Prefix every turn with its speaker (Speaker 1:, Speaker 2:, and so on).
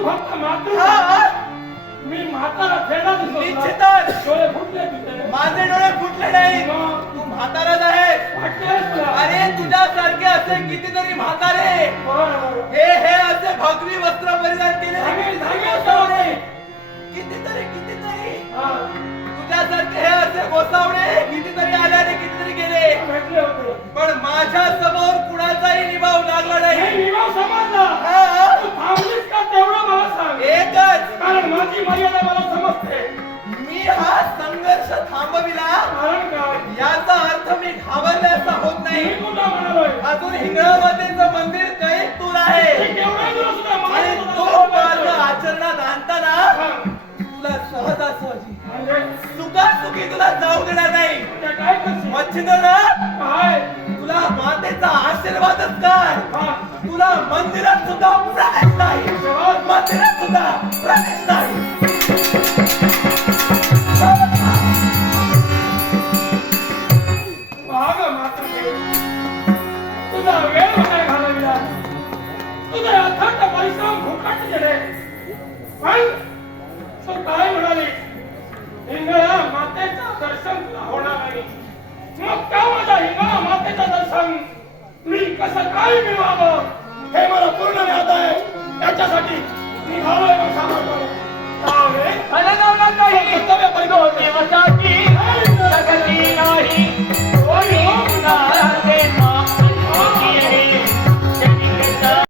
Speaker 1: मात्र
Speaker 2: हा।
Speaker 1: मी म्हातारा खेळा दिसतो.
Speaker 2: निश्चितच।
Speaker 1: डोळे फुटले तुझे
Speaker 2: माझे डोळे फुटले नाही। तू म्हाताराच आहे अरे तुझ्यासारखे असे कितीतरी म्हातारे. हे हे असे भगवी वस्त्र परिधान
Speaker 1: धागे
Speaker 2: कितीतरी. कितीतरी तुझ्यासारखे हे असे गोसावणे कितीतरी आले आणि कितीतरी गेले। पण माझ्या मंदिर कैक दूर आहे. आणि तो मार्ग आचरणात आणताना
Speaker 1: तुला
Speaker 2: तुला सहजासहजी
Speaker 1: सुखा
Speaker 2: सुखी तुला जाऊ देणार नाही. मच्छिंद्र तुला मातेचा आशीर्वादच काय तुला मंदिरात सुद्धा
Speaker 1: आता बाईसाहेब घोटाचे गेले पण सो म्हणाले? हिंगळा मातेचं दर्शन होणार नाही. मग का माझा हिंगळा मातेचं दर्शन? मी कसं काय मिळवावं? हे मला पूर्ण ज्ञात आहे. त्याच्यासाठी निघालोय मग सामर्थ्याने